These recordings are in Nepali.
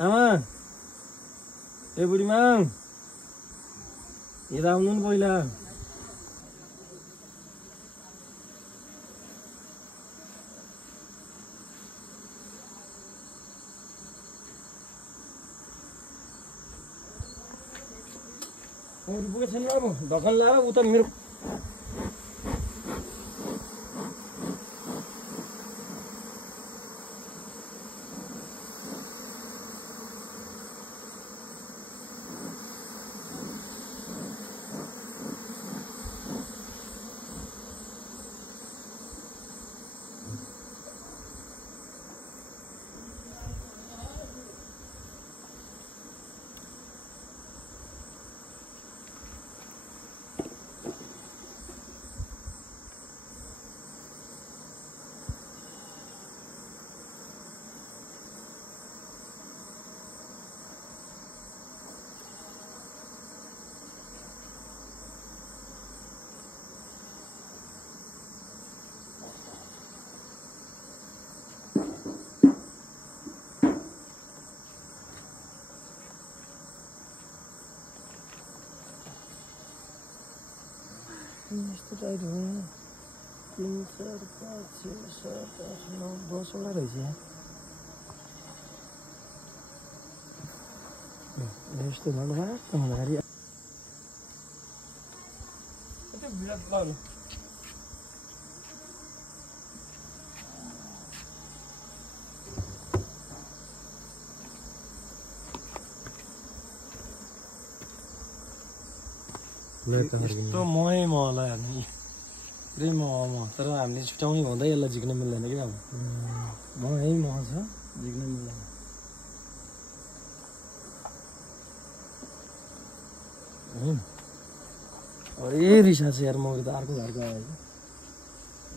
आमा ए बुढीमा यता आउनु नि पहिला पुगेको छैन अब ढकन लाएर उता मेरो यस्तो टाइट हो 3 4 5 6 7 8 9 10 वटा रहेछ यस्तो भन्नु भएको हुँदाखेरि कति बिराट लाग्यो यस्तो मही महला हेर्नु पुरै मह तर हामीले छुट्याउने भन्दा यसलाई झिक्न मिल्दैन क्या अब मही मह छ झिक्न मिल्दैन अरे रिसा छ यार मौरी त अर्को घरको आयो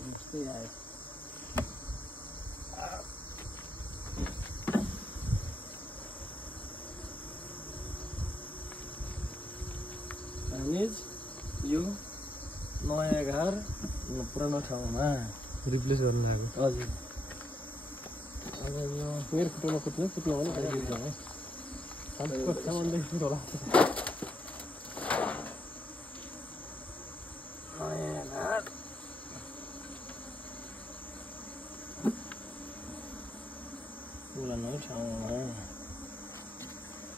यस्तै आयो यो नयाँ घर पुरानो ठाउँमा रिप्लेस गर्नु लाग्यो हजुर अब यो मेरो खुट्टोमा कुट्नु भने होला नयाँ घर पुरानो ठाउँमा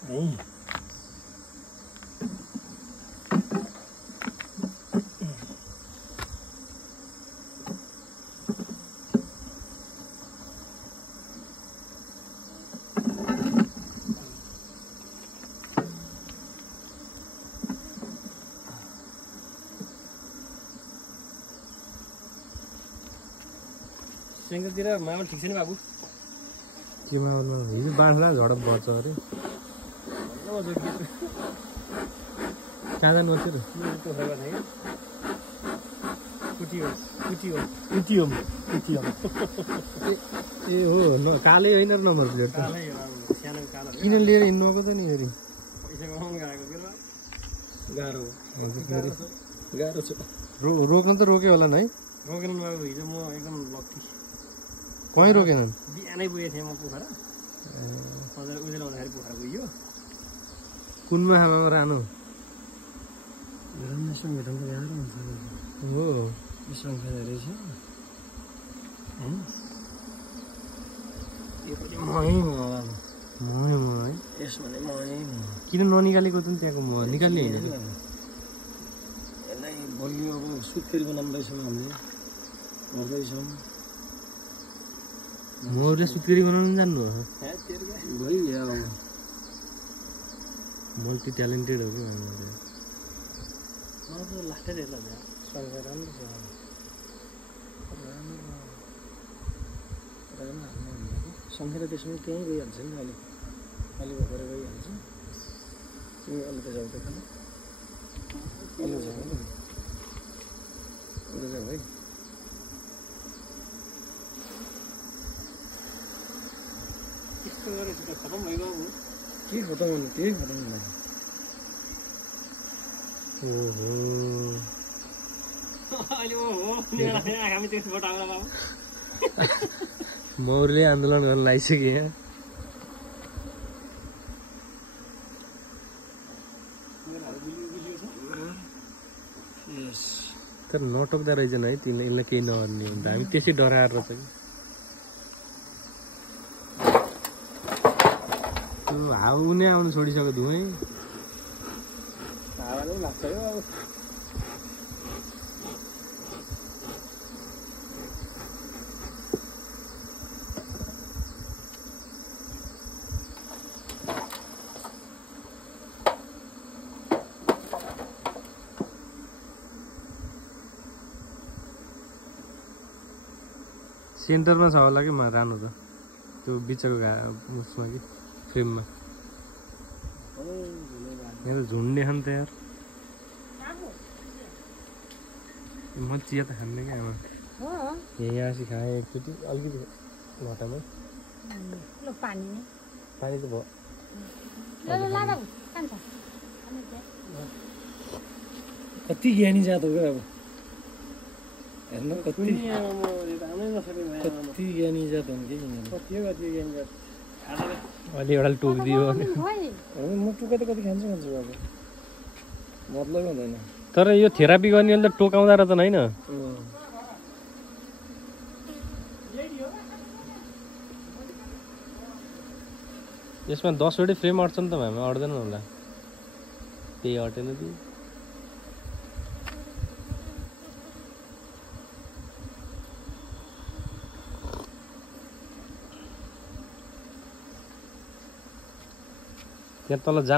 है सेङ्गलतिर माहौल ठिक छ नि बाबु के माहौलमा हिजो बाँड्ला झडप भएछ अरे कहाँ जानुपर्छ ए हो कालै होइन नम्बर प्लेट त किन लिएर हिँड्नुको त नि फेरि गाह्रो छ रोक्न त रोक्यो होला नि है रोकेन बाबु हिजो म एकदम लक्की कहीँ रोकेनन् बिहानै पुगेको थिएँ म पोखरा उजेल आउँदाखेरि पोखरा पुग्यो कुन माहामा रानो राम्रोसँग भेटाउनु गाह्रो हुन्छ हो सङ्ख्या धेरै छ यो पनि मही होला मही है यसमा नै मही किन ननिकालेको त त्यहाँको मह निकाल्ने होइन यसलाई बलियो अब सुत्केरी बनाउँदैछौँ हामीले गर्दैछौँ मौरीले सुत्केरी बनाउनु जान्नु हो भइहाल्यो अब मल्टी ट्यालेन्टेड हो कि लास्टै राम्रो छ सङ्ख्या त त्यसमै त्यहीँ गइहाल्छ नि अलि भएर गइहाल्छ तिमी अलि त जाऊ त खाना अलि जाऊ जाऊ है त्यस्तो गरेर खतम भइगयो के खतम हुनु त्यही खतम हुनु मौरीले आन्दोलन गर्न लागिसक्यो तर नटक्दा रहेछन् है तिमीले यसलाई केही नगर्ने हुन्छ हामी त्यसै डराएर रहेछ कि हावा उनी आउनु छोडिसक्यो धुवै हावाले पनि लाग्छ यो अब सेन्टरमा छ होला कि रानो त त्यो बिचको उसमा कि फ्रेममा यहाँ त झुन्डे खान् त यार म चिया त खान्ने क्या आमा यही आसी खाएँ एकचोटि अलिकति घटामा पानी त भयो कति ज्ञानी जात हो क्या अब हेर्नु कति ज्ञानी जात हो कि अलि एउटा टोकिदियो म टुका त कति खान्छु अब मतलब हुँदैन तर यो थेरापी गर्नेले त टोकाउँदा रहेछ होइन यसमा 10 वटै फ्रेम अट्छ नि त भाइमा अट्दैन होला त्यही अटेन ती त्यहाँ तल जा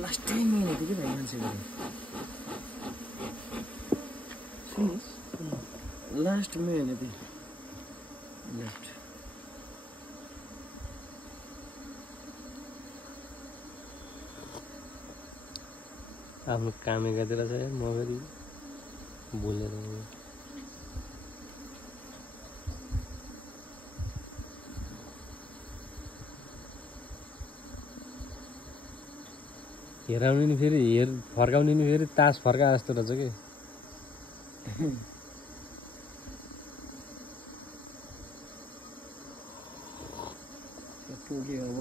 लास्ट टाइम मिलेको कि भाइ मान्छेको लास्ट में लेफ्ट आफ्नो कामै गर्दै रहेछ म फेरि बोलेर हेराउने नि फेरि फर्काउने नि फेरि तास फर्का जस्तो रहेछ के टोके अब